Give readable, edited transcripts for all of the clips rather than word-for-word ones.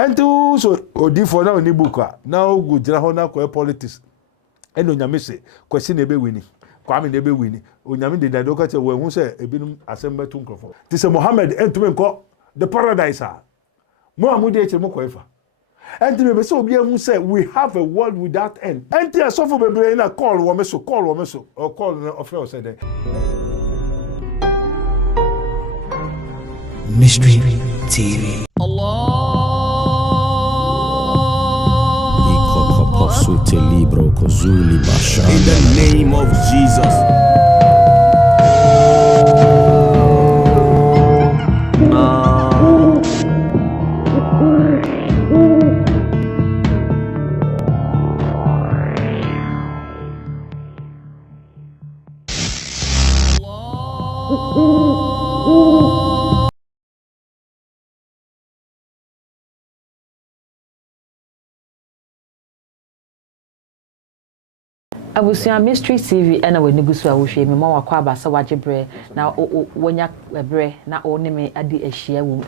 Enti so odi for na oni book now go jira ho na ko politics eno nyame se kwesi na ebe wini kwame na ebe wini onyame de da doka che we hu se ebinum asemba tu nkrofo ti se Mohammed entume nko the paradise mo amudi eche mo ko ifa enti me se obi hu se we have a world without end enti asofo bebre na call wo me so or call na offer say there Mystery TV. Allah. In the name of Jesus. Abusia Mystery TV ena we nigusu a wo hwe me ma wakwa abasa wagebre na wonya ebre na o ne me ade ahia wum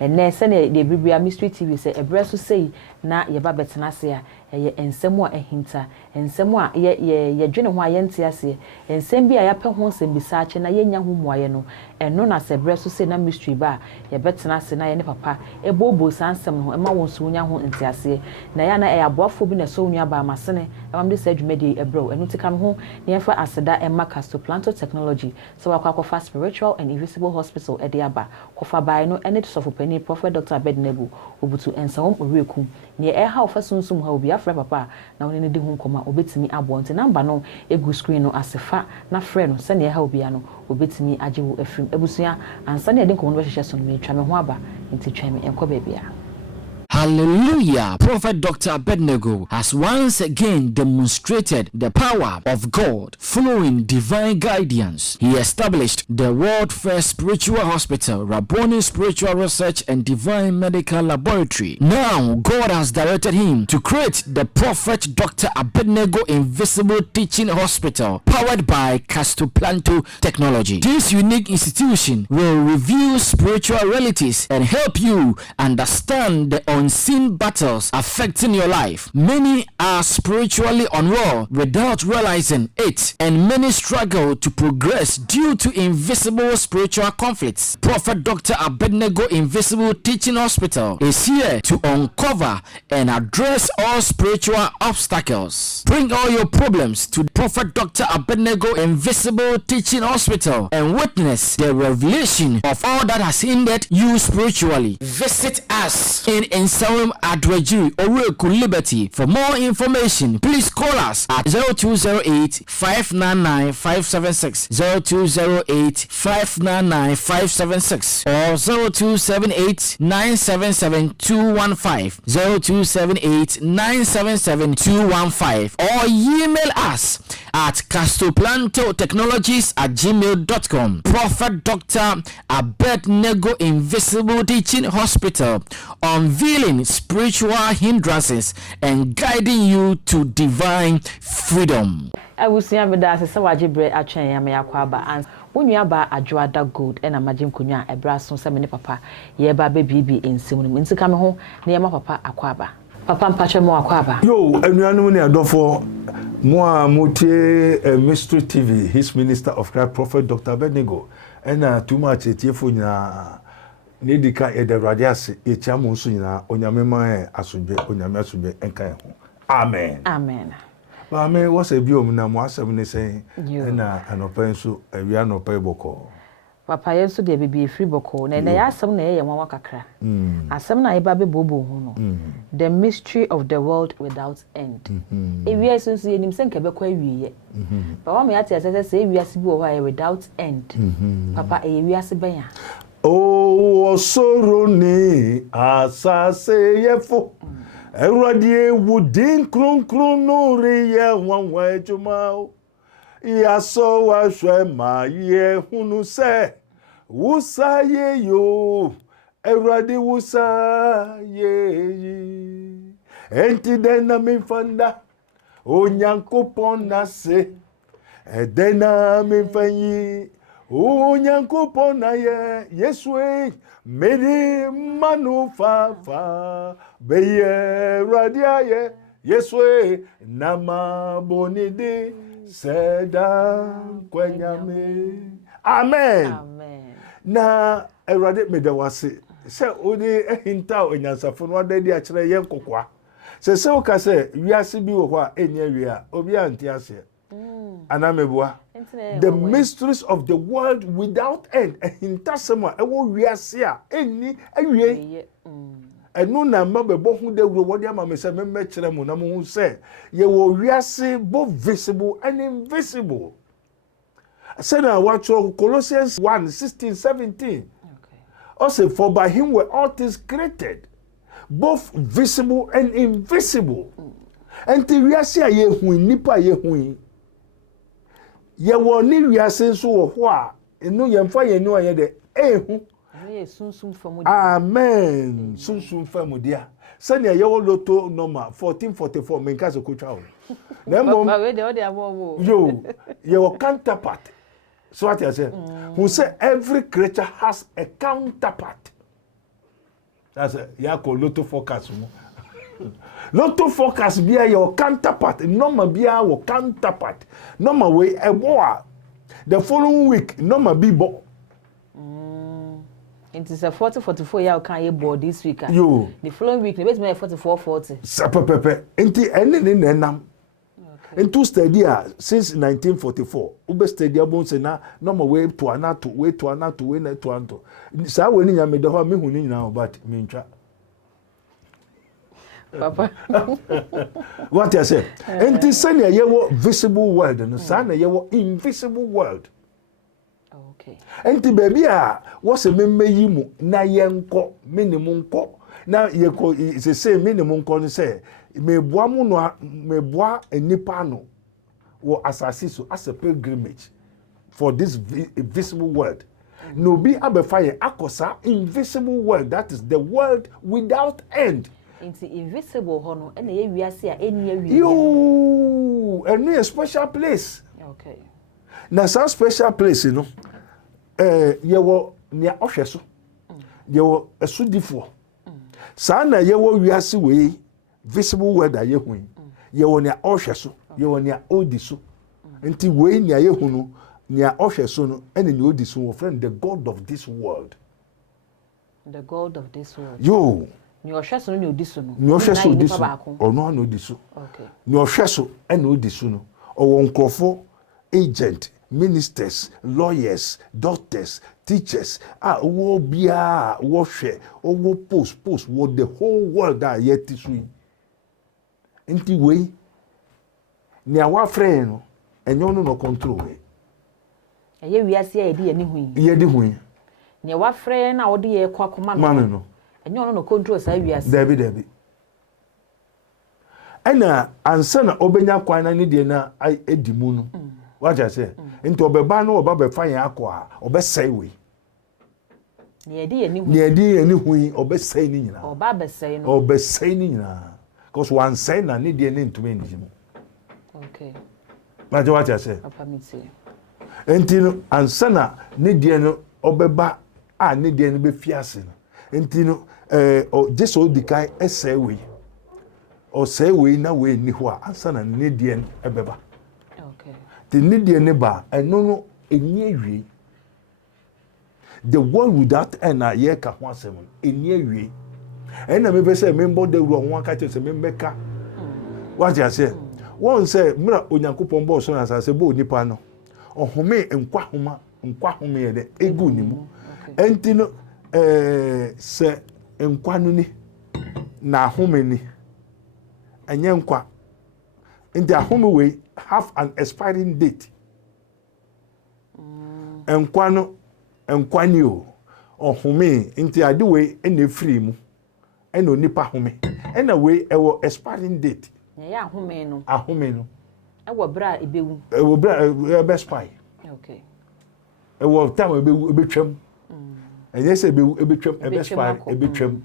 ene se ne de bibia Mystery TV se ebre so sei na ye ba betena se a eye ensem a ehinta ensem a ye dwene ho ayente ase ensem bi a ya pe ho nsem bisaache na ye nya ho muaye no eno na se ebre so sei na Mystery ba ye betena se na ye ne papa ebobo sansem no ma won so nya ho ntiase na ya na e aboafo bi na so nua ba amasene am de se adwumedi ebro enu tika me ho na yefa aseda emma End.Prophet technology so wakwa spiritual and invisible hospital ediaba kofa bai no ene to pani Prophet Dr. Abednego obutu ensawom oreku ne e ha ofa sunsum ha obi afre papa na woni ne de hu nkoma obetimi abo nti number no egu screen no asefa na frɛ no se ne ha obi ano obetimi agewo afim ebusua ansa ne de nkomo no behye so no twa me ho aba nti twa me enko bebia. Hallelujah. Prophet Dr. Abednego has once again demonstrated the power of God following divine guidance. He established the world first spiritual hospital, Rabboni Spiritual Research and Divine Medical Laboratory. Now, God has directed him to create the Prophet Dr. Abednego Invisible Teaching Hospital, powered by End.Prophet technology. This unique institution will reveal spiritual realities and help you understand the unseen battles affecting your life. Many are spiritually unwell without realizing it, and many struggle to progress due to invisible spiritual conflicts. Prophet Dr. Abednego Invisible Teaching Hospital is here to uncover and address all spiritual obstacles. Bring all your problems to Prophet Dr. Abednego Invisible Teaching Hospital and witness the revelation of all that has hindered you spiritually. Visit us in Ensawim Adwejiri Oreku Liberty. For more information, please call us at 0208 599 576, 0208 599 576, or 0278 977 215, 0278 977 215, or email us at castoplanto-technologies@gmail.com. Prophet Dr. Abednego Invisible Teaching Hospital, unveiling spiritual hindrances and guiding you to divine freedom. I will see me that se wagebre atwen ya me yakwaba and wonu ba adwoada gold and amagem konwa ebra so se me ne papa ye ba be bibi ensem no ntika me ho na ye ma papa akwaba papa mpache mo akwaba yo anuanu ne adofo mo a motie Mystery TV his minister of Christ Prophet Dr. Abednego and too much etiefo nyina nedika ederade ase echiamu nso nyina onyame man asodwe onyame asodwe enkan ho amen amen. Mame was a biom na mo asem ne sen na anopa nso awia anopa boko papa yenso de bibi free boko na ya asem na ye nwa kakra asem na eba be bobo hu no the mystery of the world without end ewia senso ye nim senka be kwa wiye papa me ati asese se ewia se bi wo ha without end papa ewia se ben ya oh soro ni asase yefo Erwadie wudin kron no riye wanwa ejuma ya so wa hwe ma ye hunu se wusa ye yo erwadi wusa ye enti dena mi fanda onyankopon na se edena mi fanyi O Nyankopon na ye Yesue mede manu fa beye radia ye Yesue nama bonide seda kwenyame. Amen. Amen. Na erade medawase se odi ehinta onyansafo no adadi a kire yen kokwa se o ka se wiase bi wo ho a enya wi a obi anti ase anamebua the mysteries of the world without end ehinta sema ewo wiase a enni awie enu na mabebo hu de wuro wodi ama me se me kire mu na mu hu se ye wo wiase both visible and invisible. Said watch Colossians 1:16-17. Also, for by him were all things created, both visible and invisible. And the we are saying ye hu nipa ye hu. Ye woni we are saying so ho enu ye mfa ye nu aye de hu. Amen. Sunsun famudia. Sani ye wo loto number 1444 menka se kotwa wo. Na mom yo your counterpart. So what I say? Who say every creature has a counterpart. That's a yako lotto forecast. Lotto forecast be your counterpart. Normal be our counterpart. Normal way a boa. The following week, normal be bo. It is a 40-44 year can you board this week. Yo. The following week, the best me 44-40. Sapepepe. Enti eni nenam. Into study since 1944. Ube study abon se na normal way to anato way to anato way na to anto. Sa we ni nyame de ho me hu ni nyina but me ntwa. Papa. What I say? Enti sanya ye wo visible world no sa na ye wo invisible world. Okay. Enti baby a wo se memmeyi mu na ye nko minimum nko na ye ko se say minimum nko no say meboa mu no meboa enipa no wo asase so as a pilgrimage for this visible world. No be abefa ye akosa invisible world, that is the world without end. Into invisible hono and ye wiase a eni awie. Yo, a special place. Okay. Na some special place you know. Ye wo nia ohweso. Ye wo esudifo. Sa na ye wo wiase we visible world aye hu. Ye wo nia ohweso, ye wo nia odiso. Nti we nia ye hu no, nia ohweso no ene ni odiso wo friend the god of this world. The god of this world. Yo. Ni ohweso no ni odiso no. Ni ohweso odiso. Ono na odiso. Okay. Ni ohweso ene odiso no. Owo nkrofo agent, ministers, lawyers, doctors, teachers, wo bia wo hwe, wo post wo the whole world that yet is we. Nti we ni awa friend no enyo no control we. Eye wiase ye di ani hu. Ye di hu. Ni awa friend na wo de ye kwa koma no. Man no. Enyo no control sa wiase. Debi. Ana ansa na obenya kwan na ne de na edimu no. What I say? Into obeba no oba be fan akwa obesai we. Ni edi ani hu. Ni edi ani hu obesai ni nyina. Oba besai no. Obesai ni nyina. Because one say na ne de ne ntumi ndimu. Okay. What I say? Papa me say. Entino ansa na ne de no obeba a ne de no be fiase no. Entino just o dikai esai we. O say we na we ni ho ansa na ne de no ebeba. The needy neighbor and no enye. The world without end a year ka ho asem enye. And na me say member de ru ho aka say me meka. What you say? One say mra onyankopon bo so na say bo nipa no. Ohome nkwa home ye de egu nimu. Enti no say nkwa no ni na home ni. Enye nkwa. Enti ahome we have an expiring date. Enkwa ni o ohome nti ade we ene free mu ene onipa home ene we ewo expiring date. Ya ahome no ewo bra ebewu ewo bra ebe spy. Okay. Ewo time ebetwam enye se ebetwam ebe spy ebetwam.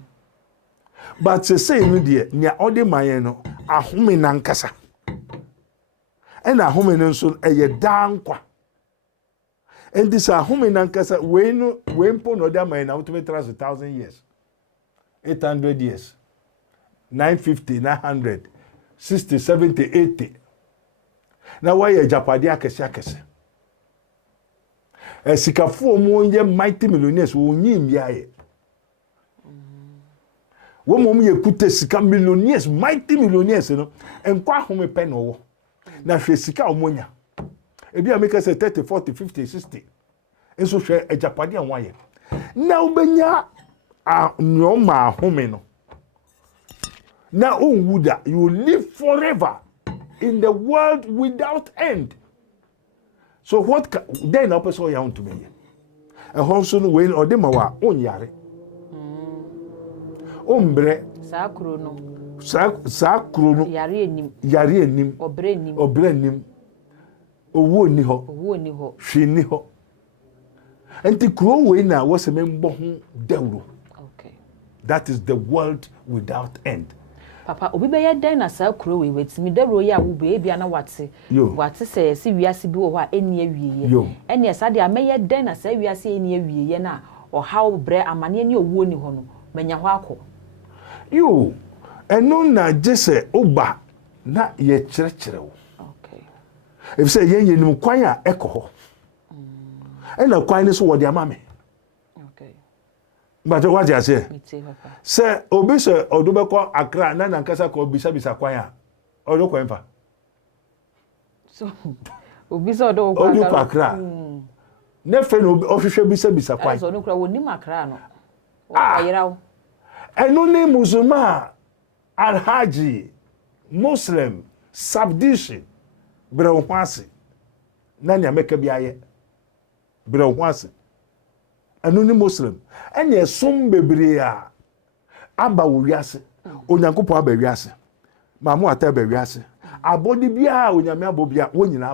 But say no de nya ode mayen no ahome nankasa. And a home and so a dankwa. And this a home in Ankasa, when po no damn na ultimate trust 1,000 years, 800 years, 950, 900, 60, 70, 80. Now why a Japadi akese? A sikafu mo mighty millionaires wo nyim yaye. Wo mo ye kute sika millionaires, mighty millionaires no, enkwa home pen wo. Na hwe sika omonya. Ebi a make say 30, 40, 50, 60. Enso hwe a Japadi anwaye. Na ubenya nyoma home no. Na unwuda, you live forever in the world without end. So what then up so ya to me. A honson when or dem wa on yare. Ombre sakro no. Sakro no. Yare enim. Obre nim. Owo ni ho. Hwe ni ho. Enti kro we na wo se membo ho dawro. Okay. That is the world without end. Papa obi be ye den na sa kuro we wetimi dawro ya wo be bia na wate se si wiase bi wo ho a eni awieye eni esa de ameye den na sa wiase eni awieye na o hawo bre amane ni owuo ni ho no manya ho akọ yo eno na jese oba na ye kyerɛkyerɛ wo. Okay. If say ye nim kwan a ekɔ ho ena kwan ni so wo de amame. But what you say? Say obi se odobeko Accra na nankasa ko bisa kwan a odo kwan fa. So obi se odo kwan Accra. Ne fe no ohwehwe bisa kwan. So no kura woni Accra no. Ayirawo. Eno ni musulman alhaji Muslim subdition bro hwase na nya meka bi aye bro hwase eno ni Muslim ene som bebre a aba wo wiase onyankopon aba wiase mamu ata aba wiase abodi bia onyame abobia wonyina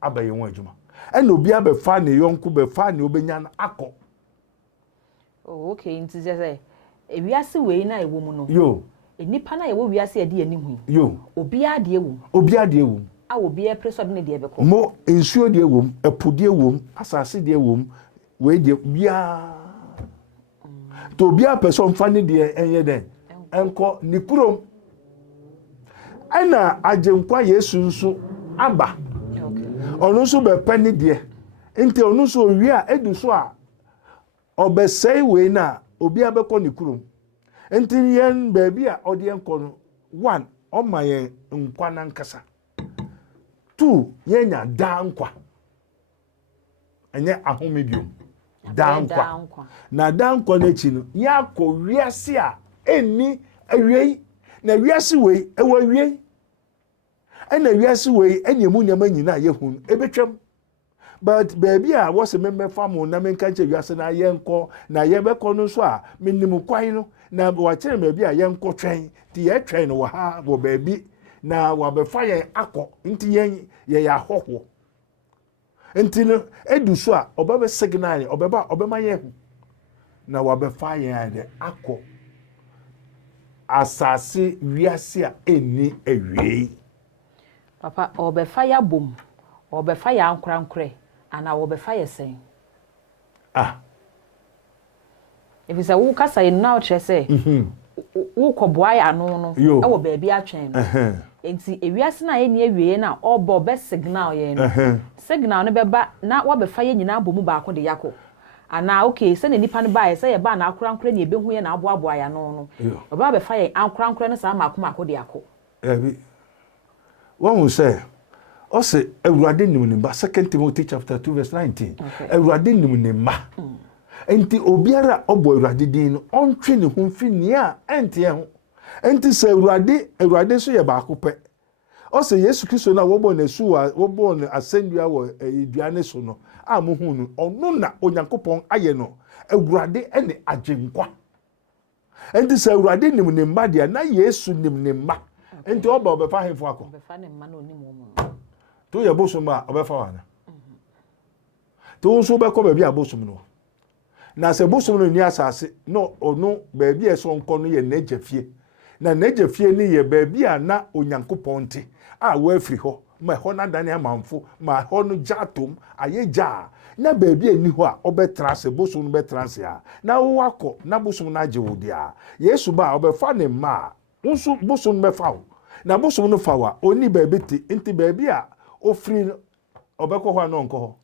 aba ye won adwuma ene obi aba fa ne yonko be fa ne obenya na akọ. Oh, okay, nti say wiase we na ewo mu no yo enipa na ewo wiase e de anihu yo obi ade ewo a obi e preso de ne de ebekọ mo ensuo de ewo epode ewo asase de ewo we de bia to bia person fa ne de enye den enko ni kurom ana agenkwa Yesu nso aba. Okay. Onu nso be pani de enti onu nso wi a edu so a obesei we na obi abekọ ni kurom enti yen baabi a ode enko no 1 o maye nkwa na nkasa 2 yenya dankwa enye ahome biom dankwa na dankwa na chi no yakọ wiase a eni awiei na wiase we ewa wiei ena wiase we eni emu nyama nyina yehun ebetwam but baby a was a member family na men kan che wiase na yenko na yebekọ no so a menimu kwan no na wa chere baby a yenko twen ti ye twen no ha bo baby na wa be fa ye akọ nti yen ye ya hoho nti no edu so a obebe signal obema ye hu na wa be fa ye ade akọ asase wiase a eni ewie. Papa obe fire bom obe fire ankrankre ana obe fire sen if you say wo kasa in now che say wo koboa ya no no e wo ba bia atwen no enti ewiase na eni ewie na obo be signal ye no signal no be ba na wo be fire nyina bomu ba ko de yakọ ana okay se ne nipa ne ba ye se ye ba na ankrankre ne ebehu ye na aboaboa ya no no oba be fire ankrankre no sa makoma de yakọ ebi one say ose Ewurade nim ne ba 2 Timothy chapter 2 verse 19 Ewurade nim ne ma enti obiara obo Ewurade din no ontwe ne ho mfi ne a enti ho enti se Ewurade so ye ba akopɛ ose Yesu Kristo na wobo na suwa wobo na asendua wo eduane so no amuhu no ono na Onyankopɔn aye no Ewurade ene agenkwa enti se Ewurade nim ne ma dia na Yesu nim ne ma enti oba fa hemfo akọ obefa ne ma na onimu mu to ye bosom a obefa wana to nso bekọ ba bi abosom no na se bosom no ni asase no ono ba bi eso nko no ye najafie na najafie ni ye ba bi a na Onyankopɔn nti a wa afiri hɔ ma hɔ na dane amanfo ma hɔ no jatom aye ja na baby eni ho a obetrase bosom no betranse a na wo akọ na bosom na age wo dia Yesu ba obefa ne ma nso bosom befa wo na bosom no fa wa oni baby ti nti baby a ofri obekọ ho na onko ho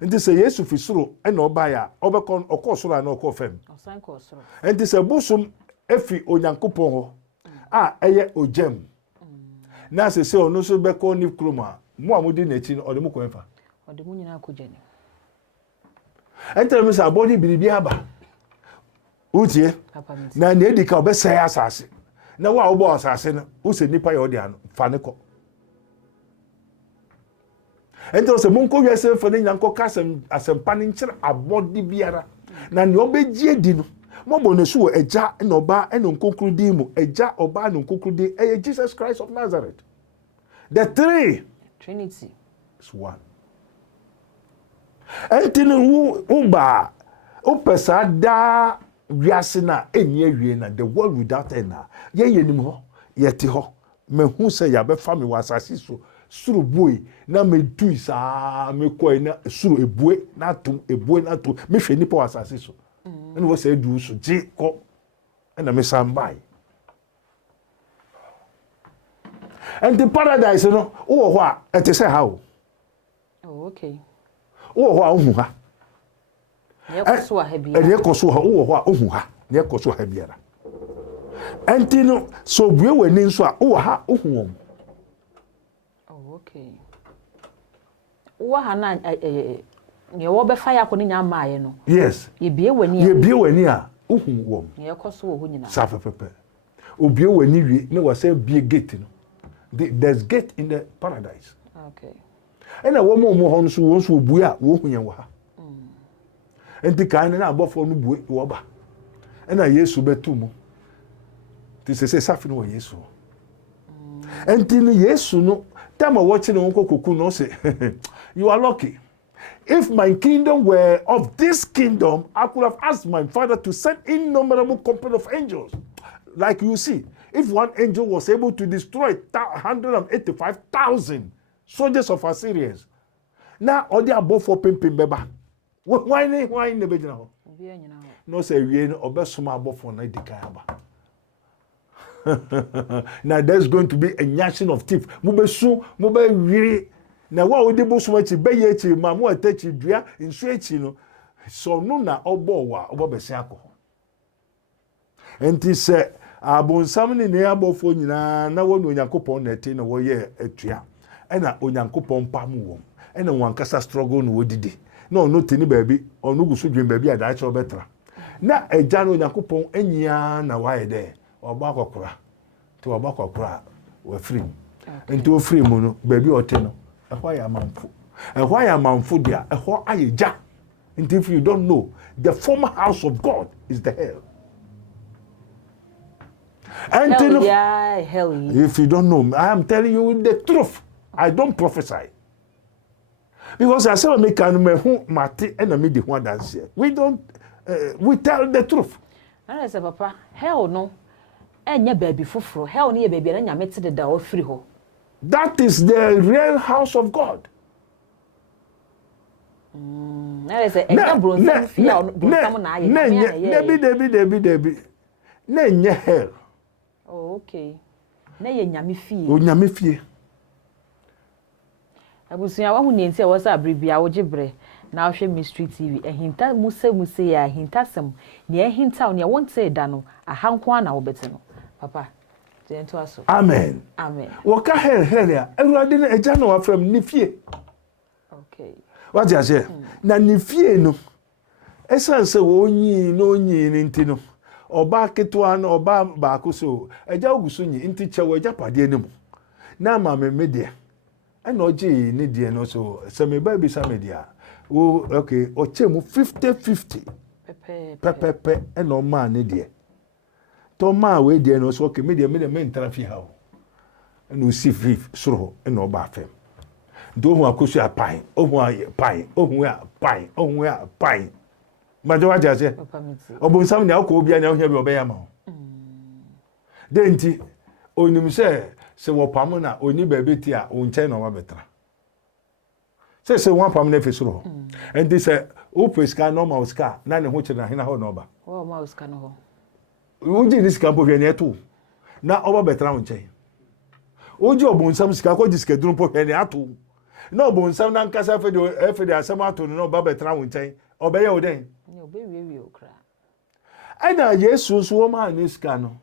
nti se Yesu fi soro na oba ya obekọ okọ soro na okọ fam osan ko soro nti se bosom efi onyankopon ho a eye ojem na se onu so bekọ ni kroma mo amudi na chi no ode mo ko enfa ode mo nyina akojani enter me sa body biribi aba utie na na edika obesaya asase na wa obo asase no wo se nipa ya ode ano fa ne ko enter se mon ko wiase fa ne nyanko kasem asempa ne nkyere abodi biara na ne obegie di no mo bo ne so eja na oba eno nkonkru di mu eja oba no nkonkru di Jesus Christ of Nazareth. The Trinity is one. Entinu uba upesa da wiase na enye wie na the world without end na ye yenim ho ye te ho me hu se ya be fa me wasase so suru boy na me du sa me koi na suru ebue na tum me hwe nipa wasase so ene wo se du so je ko na me sambai. And the paradise no wo ho a ete se ha o. Oh, okay. Wo ho a ohu ha. Ne koso a ha bia. Ne koso ha wo ho a ohu ha. Ne koso ha bia. Enti no so bue wani nso a wo ha ohu won. Oh, okay. Wo ha na ne wo be fa ya ko ne nya maaye no. Yes. Ye bie wani a ohu won. Ne koso wo ho nyina. Sa pepe. Obie wani wie ne wo say bie gate no. There's gate in the paradise. Okay. And a woman mo hon so won so bue a wo hu yen wo ha. Enti kan na abofo no bue wo ba. And a Yesu betu mu. Ti se safi no Yesu. Enti no Yesu no tama watching no kokoku no say you are lucky. If my kingdom were of this kingdom, I could have asked my Father to send innumerable company of angels. Like you see, if one angel was able to destroy 185,000 soldiers of Assyrians, now all the above for pimping beba. Why never know? No say we no obesuma above for na dikayaba. Now there's going to be a nation of thieves. Mubesu, mube wiri. Na wa odi bosuma chi be ye chi ma mo atachi dua nsu echi no. So no na obo wa obo bese akọ. Enti se abonsam ni ne abofo nyina na wonu onyankopon na ete na wo ye atua. Ena onyankopon pamu wo. Ena wankasa struggle no wodidi. Na ono tini baabi, ono gusu dwen baabi ada acha obetra. Na eja no onyankopon enyia na wa ye de. Oba akokora. Ti oba akokora we free. Enti o free mu no baabi ote no. Ehwa ya manfo. Ehwa ya manfo dia, ehwa ayeja. And if you don't know, the former house of God is the hell. And hell, yeah, hell. If you don't know, I am telling you the truth. I don't prophesy. Because I say me can me who mate and me the one dance here. We don't. We tell the truth. I say, Papa, hell no. Enya baby fufuro. Hell ni baby na nyame te da o free ho. That is the real house of God. I say, enya bronze fia bronze na aye. Debi. Na enya hell. Oh, okay. Na ye nyame fie. O nyame fie. Abusuya wa hu ne nti e wo sa abribia wo gibre na hwe Mystery TV ehinta muse ya ehinta sem ne ehinta ne won te da no ahanko na wo bete no papa jento aso. Amen. Wo ka hell ya ewurade na eja na wa fram ni fie. Okay. What you say? Na ni fie no esanse wo onyi ni nti no oba ketua na oba ba ko so eja oguso nyi nti chewo eja pade anim na ma me media and oji ni die no so se me ba bi sa media wo okay o chemu 50-50 pepe and no man ni die to ma we die no so okay media me ntara fi ha o and we see fif soro and no ba fem do hu akosu apan ohun aye pan ohun a pan majo wa jase obonsam ne akọ obi anya ohia bi obeya ma de nti onim se wo pam na oni ba beti a o nche na wa betra Say one permanent face ro. And this open scar normal scar na ne ho kire na hena ho no ba. Oh ma scar no ho. Woji ni sika bo hwe ne to. Na oba betra wo nchen. Oji obonsam sika ko ji sika duru po hwe ne ato. Na obonsam na nkasa fe de asem ato no oba betra wo nchen. Obeye wo den. Ne obewie okra. Ana Yesu so wo ma ni sika no.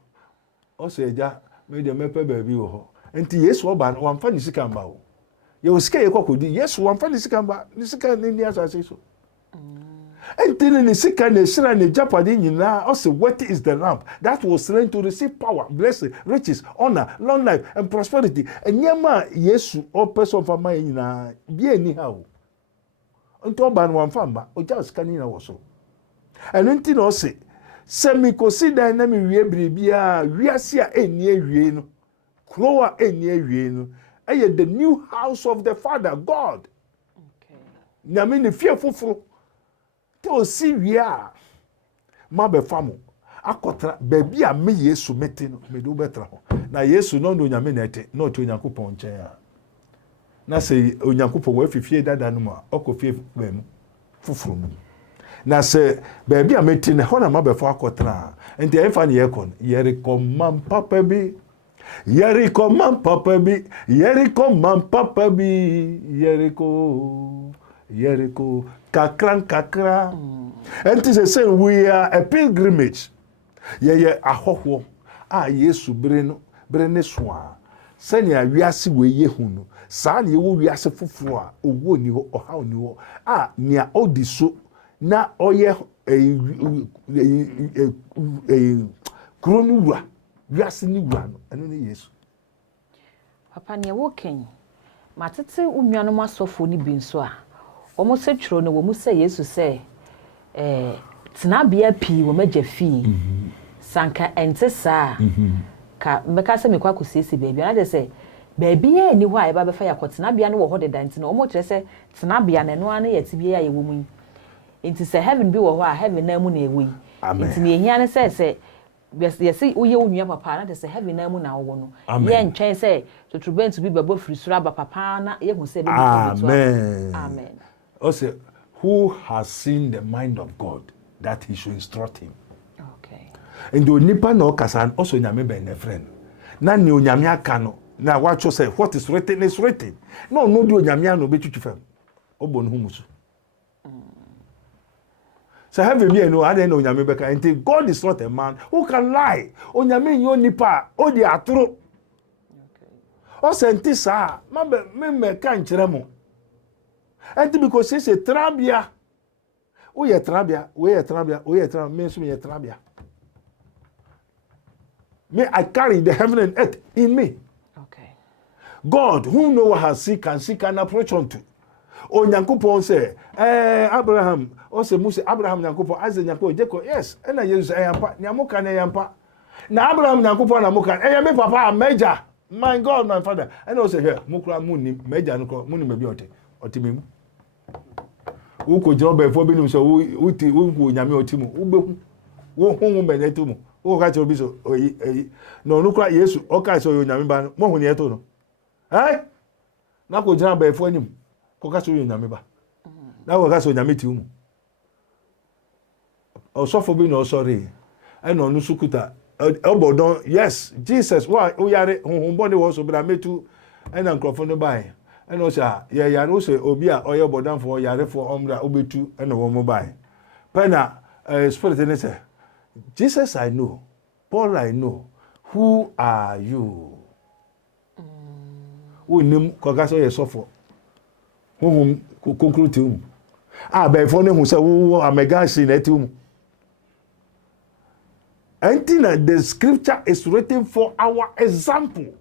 O se eja me de mepe baabi wo ho. Enti Yesu oba no wamfa ni sika mba wo. Ye o sika ye kokodi Yesu wamfa ni sika mba ni sika ni asase so. Enti ni sika ne shira ne japade nyina o se what is the lamp that was slain to receive power, blessing, riches, honor, long life and prosperity. Enyama Yesu o person fa man nyina bi ani ha wo. Enti oba no wamfa mba o ja sika ni na wo so. Eno enti no se semi consider na me wie bribia wiase a eni awie no krowa eni awie no eye the new house of the Father God. Okay. Na me ne fie foforo te o si wie a ma be famo akotra baby a me Yesu mete no me do betra ho na Yesu no ndo nyame na ete no to Onyankopon nchen a na se Onyankopon wa fifie dada no ma okofie ba mu foforo mu na se baby a mete ne ho na ma be fo akotra enti enfa ne yekon yere komam papa bi Yeriko man papa bi Yeriko man papa bi Yeriko kakra and it is saying we are a pilgrimage ye ahoho a Yesu brene soa sani awiase we ye hunu saa ne wo wiase foforo a owo ni ho oha ni ho a nia odiso na oye kronura wiase ni wura no eno ne Yesu papa ne wo ken matete unnuanom asofo ni bi nso a omo se twiro no wo mu se Yesu se tinabia pi wo magya fi sanka ente saa ka mbeka se mekwa kosiesi baabi na de se baabi ya ni ho a eba befa yakotinabia no wo ho de danti na omo kire se tinabia na no ana yetibia ya wo mu enti se heaven bi wo ho a heaven na mu na ewi enti ne ehia ne se yes uye unua papa na de se heaven na mu na wo no ye ntwen se totrubent bi babo firi sura ba papa na ye hu se be amen. Also, who has seen the mind of God that he should instruct him? Okay. And the nipa no kasan also nyame be ne friend. Na ni onyame aka no na wacho say what is written is written. No di onyame no be tutu fam. Obo no humusu. So have me no ade na onyame be ka enti God is not a man who can lie. Onyame nyo nipa o di atoro. Okay. O senti sa me ka nkyere mo. And because it's a trabia. We are trabia, me so me trabia. Me I carry the heaven and earth in me. Okay. God, who know what has see can approach unto. Onyankopon say, Abraham, also Moses, Abraham Nyankopon, Isaac Nyankopon, Jacob, yes, and I use ayampa, nyamuka na yampa. Na Abraham Nyankopon na muka, me papa major. My God, my father. And also here, mukra muni major no muni me bi otimi. Uko jobe fo bi no so uti uko nyame otimu ubehu wo hu benetu mu wo ka che obi so no nukra Yesu o ka so nyame ba mo hu ne eto no na ko jina ba fo anyim ko ka so nyame ba na wo ka so nyame ti mu o so fo bi no sorry e no nu sukuta obodon yes Jesus wa o yare hu body wo so bra metu e na nkrofo no bai and also ya no say obi a oye bodan for yare for omra obetu and wo mobile pena spirit in say Jesus I know, Paul I know, who are you? Nim kogaso ye sofo who conclude be for who say wo amega sin etum until the scripture is written for our example.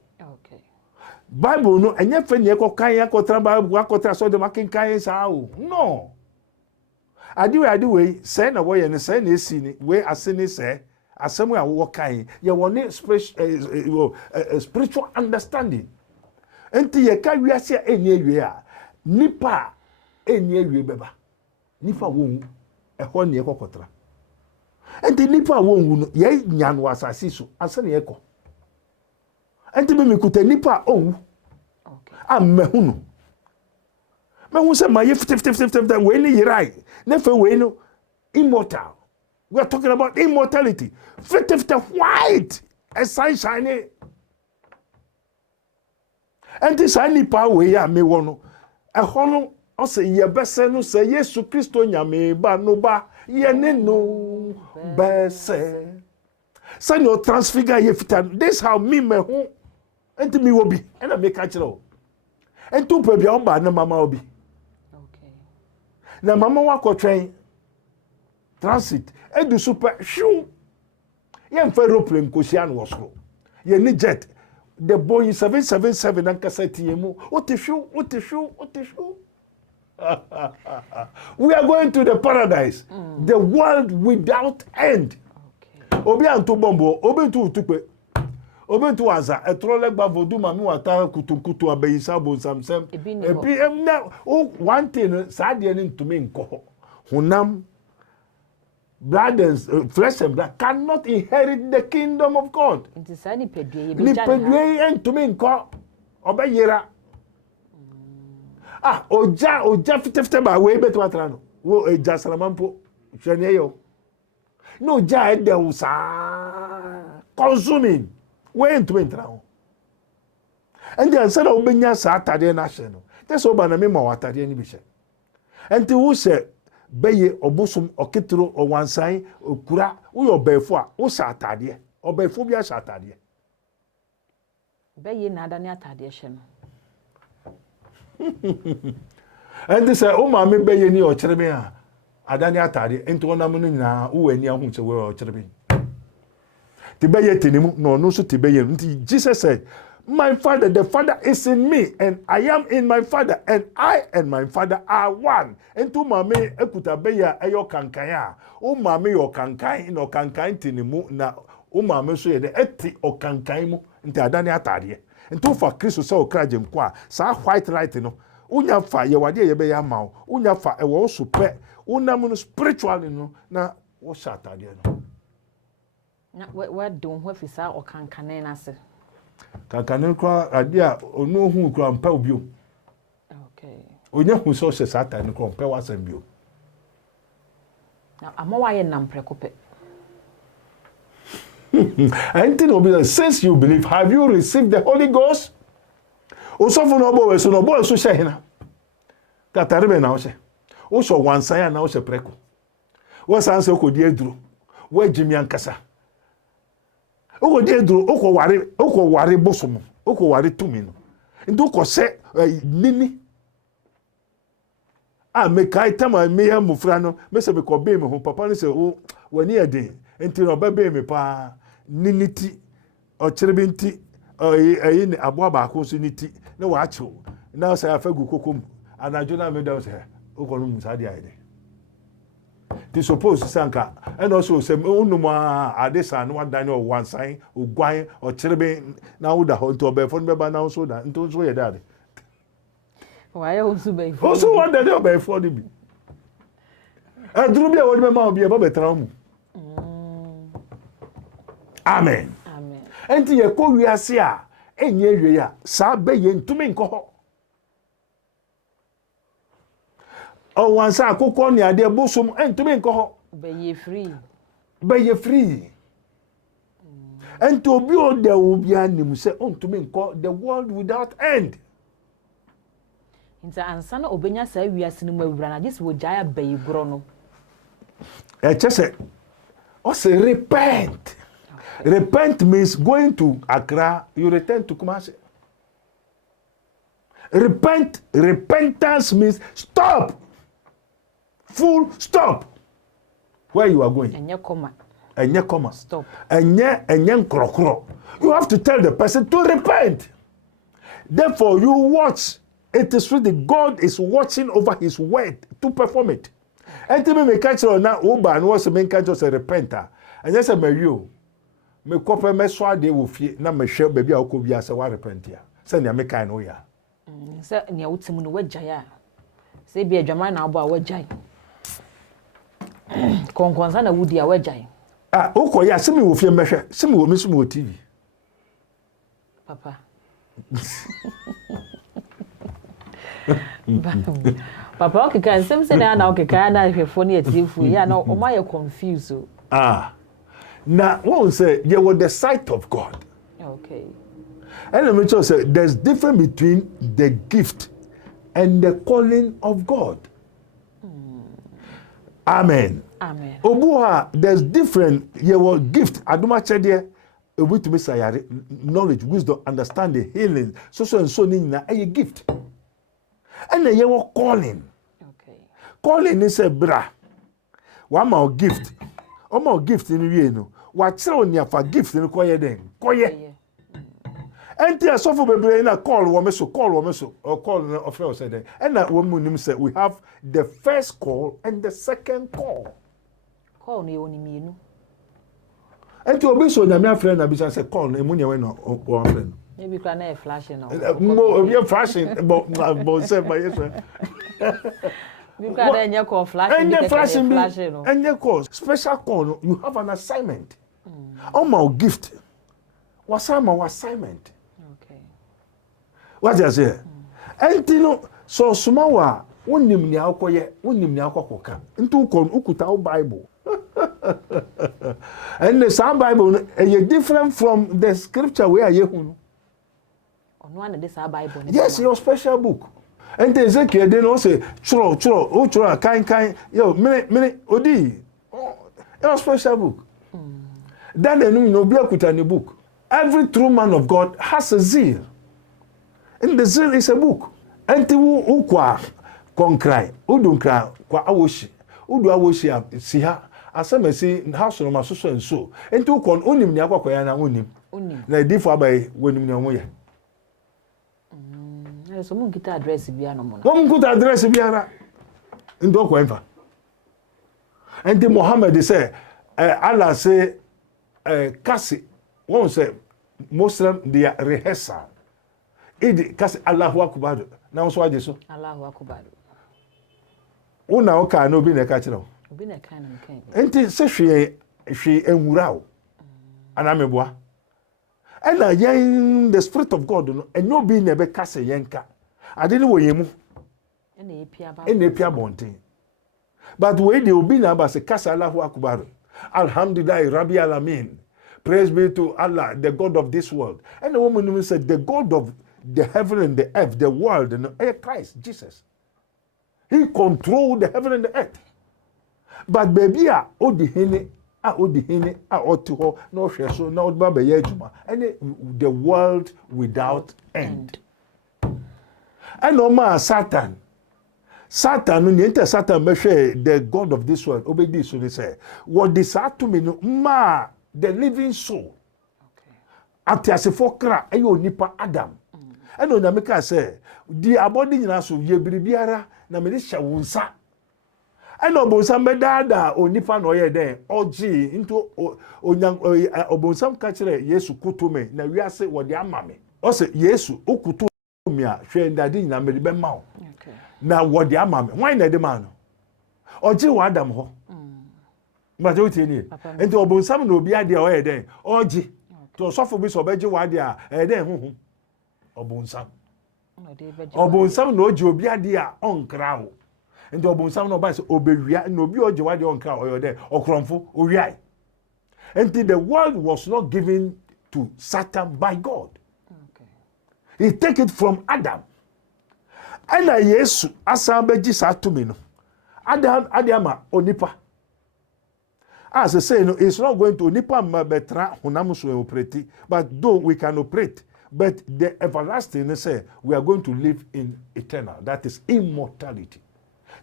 Bible no enye fe ne ko kan ya ko tra Bible ko tra so de makin kan sa o no adiwe say na wo ye ne say na esi ni we aseni say asemu a wo kan ye woni spiritual understanding enti ye ka wiase enye ewie a nipa enye ewie beba nipa wo hu e ho ne ko kotra enti nipa wo hu no ye nya no asasi so asene ye ko enti be mikuta nipa owu amehunu me hu say my 50 we ni yirai na fe we no immortal. We are talking about immortality. 50 white a sunshine. And this any power we ya me wono a hono o say ye bese no say Yesu Kristo nyame ba no ba ye ne no bese. Say no transfigure ye fitan. This how me hu enti mi wo bi and I make catch o. Enti pe bia on ba na mama obi. Okay. Na mama wa ko twen transit edu super shoo. Ye mfa aeroplane ko sia no so. Ye ni jet. The Boeing 777 and cassette yemu. What the shoe? We are going to the paradise. The world without end. Okay. Obi anto bombo, obi tu tukpe. Obi tu aza, etrole gba vodu mami wata kutukutu abeyisa bo samsem. Ebi emna one thing sa de ni ntumi nko. Hunam blood and flesh and blood cannot inherit the kingdom of God. Nti sa ni pedue Ni pedue entumi nko obeyira. Oja fitefite ba we betu atra no. Wo eja salamampo hwene yo. No ja e de usa consuming we entumi ntra ho. And answer obenya sa atade na hye no. Teso ba na me ma watade ni bi hye. Enti wo se beye obusum okitro owansan okura wo obefo a wo sa atade obefo bia sa atade beye na adane atade hye no and say o ma me beye ni o kyereme a adane atade enti wona mu nyina wo ani ahu che wo o kyereme ti beye tenimu no no so ti beye nti Jesus said, my Father, the Father is in me, and I am in my Father, and I and my Father are one. And to mame ekuta beya eyo kankaya. O mame yo kankai no kankai tinimu na o mame so ye de eti o kankai mu nti adane atade. Nti for Kristo se o kraje nkwa sa white light no. Unya fa ye wade ye beya ma o. Unya fa e wo so pe. Unam no spiritually no na wo sha atade no. Na we don ho afisa o kankane na se. Kakane kwa adia onu hu kwa mpa obio. Okay. Onya hu so se satan kwa mpa wasam bio. Na amawa ye nampreko pe. And since you believe, have you received the Holy Ghost? Osofo no bo we so no bo so she hina. Tatarebe na o she. O so wansan ya na o she preko. Wo san se ko di eduro. Wo agimi ankasa. Oko di eduro, oko ware bosomo, oko ware tumi no. Ndu ko se nini. Me kai tama me ya mufra no, me se be ko be me ho papa no se o wani ade. Enti no ba be me pa nini ti, o kyerebe nti, ayi ne aboa ba ko so niti, na wa achew. Na se afagu kokom, anajo na me da se, oko no musa de ayede. Ti suppose sanka and also say unuma adesa no wadane o wansan ogwan o kyerebe na wo da ho nto be fo no be na so da nto so ye dade Why also be for also one day be for the bi aduru bi e wo be ma obi e be tra mu amen enti ye ko wiase a enye wie a sa be ye ntumi nko ho o wansa akoko ni ade bosom entumi nko ho be ye free enti obi o de obi anim se ontumi nko the world without end nta ansa na obenya sa wiase no mawura na this wo jaya be ye gro no chese o say repent. Repent means going to Accra, you return to Kumasi. Repentance means stop. Full stop. Where you are going. Enye comma. Stop. Enye krokro. You have to tell the person to repent. Therefore, you watch. It is really God is watching over his word to perform it. And to me catch on now, Uba and was a main catch a repenter. And yes, I may you. Me kope me swa de wo fie na me hwe baby a okobia se wa repent ya se ne me kan no ya se ne wotimu no wagya se bi adwaman na abo a wagya konkonsa na wudi a wagya ukoya se me wo fie me hwe se me wo me so me TV papa Papa okay can some say na okay can na hwefo na atifu ya na o ma confused. Now one say you were the sight of God. Okay. And let me just say there's difference between the gift and the calling of God. Amen. Amen. Obuha, there's different your gift. Aduma chede ebu to say knowledge, wisdom, understanding, healing, so and so na a gift. And then your calling. Okay. Calling is a bra. One more gift. One more gift in you know. What tell you for gift in koye den. Koye. Enti asofo bebre na call wo meso or call na offer said and that woman say we have the first call and the second call. Call ni oni mienu. Enti obi so na me friend na bi say call na emu ne we no one friend. Maybe can na flashing no. Mo we flashing but say by yes. You can enye call flashing. Enye flashing no. Enye call special call you have an assignment. On my gift. What's my assignment? What is it? Enti no so sumawa wonim ni akoye wonim ni akokoka ntu kon ukuta o Bible and the same Bible is different from the scripture where you hu no one this Bible yes your special book and Ezekiel then also chro kind yo mini odi your special book then no be akuta ni book. Every true man of God has a zeal. And the zeal is a book. Enti wu kwa konkrai, udunkra kwa awoshi. Udu awoshi si ha. Asema si house no masoso enso. Enti wu kon unim ni akwa ya na unim. Na difo abai wonim ni omoye. So mun kita address bia no mo na. Mun kita address bia ra. Ndo kwa enfa. Enti Muhammad say Allah say kasi one say Muslim their rehearsal. Idi kasi Allahu Akbar. Na so aje so. Allahu Akbar. Una o ka na obi na ka kire o. Obi na ka na kan. Enti se hwe enwura o. Ana meboa. Ena yen the spirit of God no enyo bi na be kase yenka. Ade ni wo yemu. Ena epia bonten. But we dey obi na ba se kase Allahu Akbar. Alhamdulillah Rabbil Alamin. Praise be to Allah, the God of this world. And the woman said, the God of the heaven and the earth, the world, and Christ, Jesus. He controlled the heaven and the earth. But baby, odihene, otiho, no sheso, no baba yejuma, and the world without end. And no man Satan. Satan, the God of this world, obey so they say, what this to me, ma. The living soul. Okay. Atiasefo kra ayo nipa Adam. Eno na meka say di abodi nyina so ye biribiara na me hye wonsa. Eno obonsam bedada onipa na oye den oji into obonsam ka kire Yesu kutume na wiase wode amame. O say Yesu okutu mi a hwe ndade nyina me be ma o. Okay. Na wode amame. Why na de ma no? Oji wa Adam ho. Mate uti ni enti obonsam na obi ade a oye den oji to sofo bi so beje wade a den huhu obonsam na oji obi ade a onkra ho enti obonsam na oba se obewia na obi oji wade onkra oyo den okromfo owiai enti the world was not given to Satan by God. Okay. He take it from Adam. And Yesu asan beji sa tumi no Adam adama onipa. As I say, no, it's not going to nipa betra hunamusu operate, but though we can operate, but the everlasting say we are going to live in eternal. That is immortality.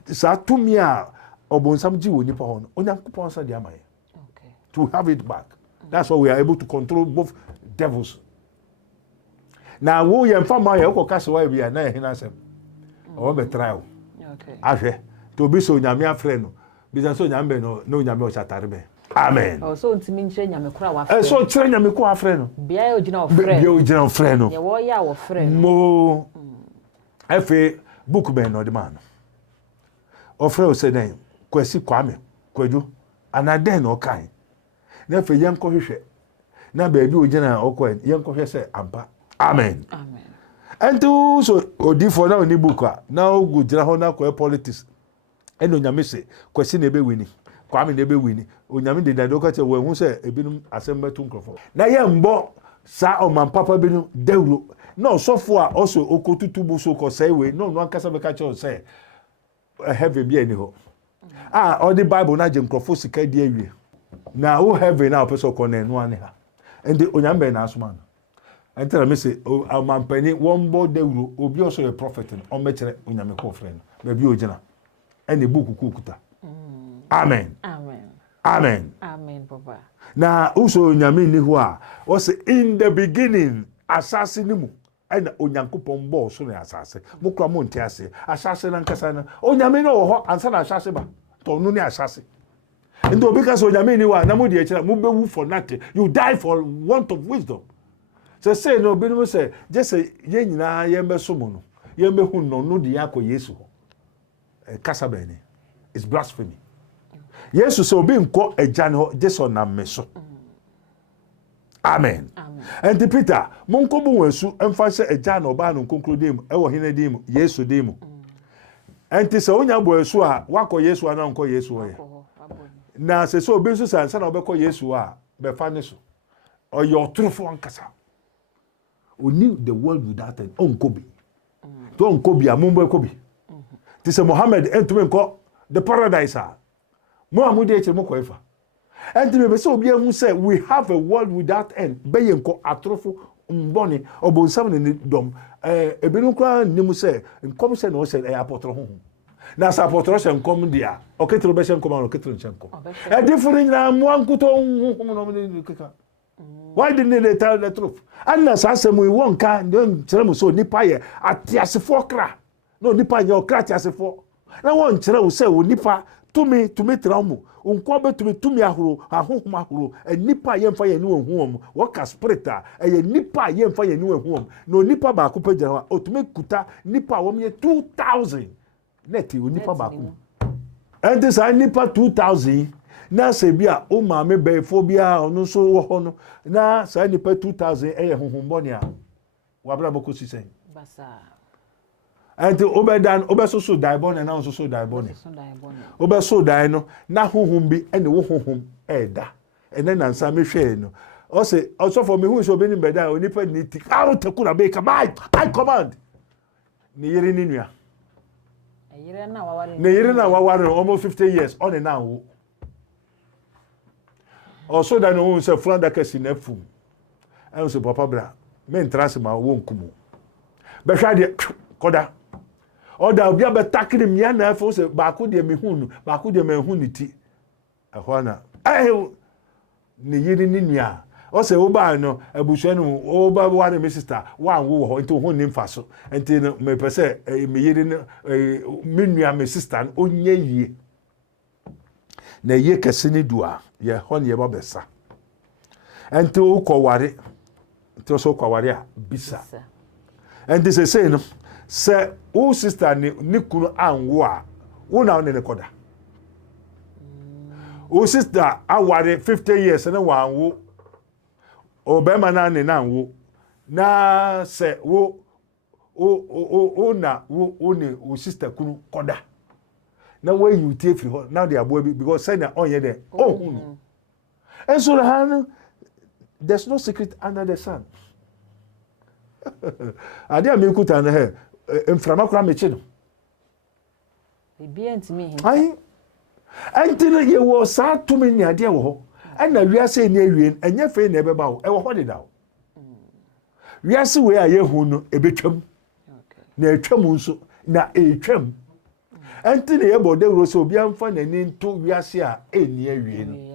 Sa tumia obonsam ji wo nipa hono. Onyankopon sa di amaye. Okay. To have it back. That's why we are able to control both devils. Now wo ye mfa ma ye okokase wa bia na ye hinasem. O betra o. Okay. Ahwe. To bi so nyame afre no. Bizan so nyambe no nyame o chatare be. Amen. Oh so ntimi nkyere nyame kura wa frɛ. So kyere nyame ko afre no. Bia ye ogina o frɛ. Bia ogina o frɛ no. Ye wo ya wo frɛ no. Mo. Efe book ben no de man. O frɛ o se den kwasi kwame kwadu anaden no kan. Na fe yenko hwehwɛ. Na ba bi ogina okɔ yenko hwɛ sɛ ampa. Amen. Amen. And so odifo na oni book na ogu jira ho na ko politics eno nyame se kwesi na ebe wini kwame na ebe wini onyame de dado ka che we hu se ebinum asembetu nkrofo na ye mbo sa oman papa binu dewro na osofo a oso okotutu bu so ko say we no ankasa be ka che say heaven bi ani ho all the bible na je nkrofo sika di awie na o heaven na opeso ko na enu ane ha and onyame na asoma no enter me say oman pani won dewro obi oso ye prophet on mekere onyame ko friend na bi ogina ene book kukuta amen amen papa na uso onyame ni ho a o say in the beginning asase ni mu ena onyankopon bo so na asase mokra mo nti ase asase na nkasa na onyame no ho ansa na asase ba to no ni asase ndo obi ka so onyame ni wa na mo de kira mo bewu for nothing you die for want of wisdom say no obi no say just say ye nyina ye mbeso mo no ye mbehu no de yakọ Yesu kasa bene is blasphemy. Yesu so be nko agyan ho jeso na meso. Amen. And the Peter monko bu wansu emfa se agyan oba no nkonkro dem e wo hene dem Yesu dem. And se onya bo asu a wakọ Yesu ana nko Yesu ho ye. Na se so obi nso sansa na obekọ Yesu a be fa ne so. Oyo trufo ankasa. We knew the world without an onkobi. To onkobi amumbo ekobi. This is Muhammad End.Prophet the paradise. Muhammad mo ko efa. And me so obi hu say we have a world without end. Be yenko atrofo mboni obonsam ne dom ebinu kwa nim say nkom say no say apotro ho. Na sa apotro say nkom dia. Oketro be say nkom an oketro nkom. E different na mo ankuto ho no me keka. Why didn't they tell the truth? And na sa asemu won ka don kire mo so nipa ye atiasefo kra. No nipa nye okrati asefo na won kire wo se wo nipa tumi traum unko be tumi ahoro ahohom ahoro nipa ye mfa ye ne ohuom wo ka spirit a ye nipa ye mfa ye ne ohuom no nipa ba ko pagya o tumi kuta nipa wo me 2000 net o nipa ba ko and this nipa 2000 na se bia o ma me be fo bia onu so wo ho no na sa nipa 2000 ye honhom boni a wa bra boko sisen basa and obedan obesoso daibon na onsoso daibon obeso dai no na honhom bi ene wo honhom eda ene na nsa mehwe no o se also for me hu so be ni beda onipa ni ti out takura be ka I command ni yiri ni nua yiri na waware almost 50 years on and now also da no se franda ka sinafum and so papa bra me ntrase ma wo nkumu be hwa de koda oda obi abetakiri mia na afo se ba ko de mehunu ba ko de mehunu ti ehọ na ni yiri ni nua o se wo ba no abusu no o ba wa me sister wa wo ho nti ho ni mfaso nti no me pese me yiri no me nua me sister onye yie na ye kese ni dua ye ho ne ye ba besa nti o ko ware nti so ko ware a bisa nti se say no se o sister ni kunu anwo a wo na ne koda o sister aware 50 years na wanwo o be ma na ne na anwo na se wo o na wo ne o sister kunu koda na we you take free ho now they are boy because say na onye there and so there's no secret under the sun ade amekuta na he mframa kura mechi no bibia ntimi hin ai antino ye wo sa to me ni ade wo ho na wiase ni awie enye fe na ebeba wo e wo ho de da wiase we aye hu no ebetwam na etwam nso na etwam antino ye bode ro so obi amfa na ni nto wiase a eni awie no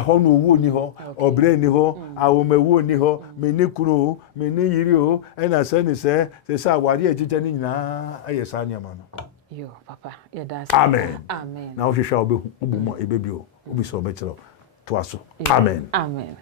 ho no owo ni ho obre ni ho awomawo ni ho meni kuro meni yiri ho na se ni se awari ejije ni nyina ayesa ni ama no yo papa ya da amen amen na o hwehwe obehu obumo ebebio obi so obekiro to aso amen amen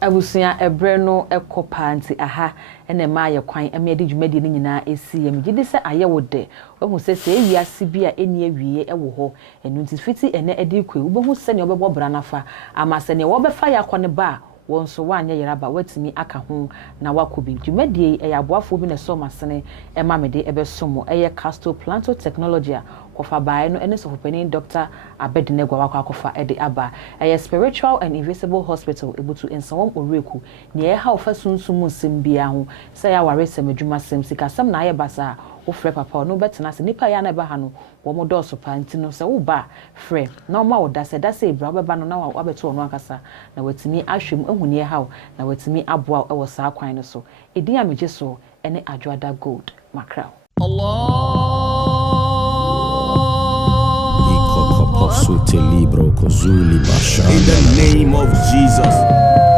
abusia ebre no ekopa nti aha ene ma ye kwan emiade dwumadi ni nyina esi yam gide se aye wode wohu se ewiase bi a eni awie ewo ho enu nti fiti ene edi kwe wobehu se ne obebo bra nafa ama se ne wobefa ya kone ba won so wanye yeraba watimi aka ho na wakobi dwumadie eyaboafo bi na so masene ema mede ebesomo eye castor planto technology kofa bae no ene sofopeni Dr. Abednego Unvelis ede aba eye spiritual and invisible hospital ebutu ensawom oreku ne ye ha ofa sunsumu simbia ho se ya ware semadwuma sem sika sem na aye basa wo frɛ papa no betena se nipa ya na ba ha no wo mo do so pa ntino se wo ba frɛ na ma wo da se ebra wo beba no na wa beto no akasa na watimi ahwem ehuni ha na watimi aboa ewo saa kwan no so edin amegye so ene adwoada gold makra In the name of Jesus.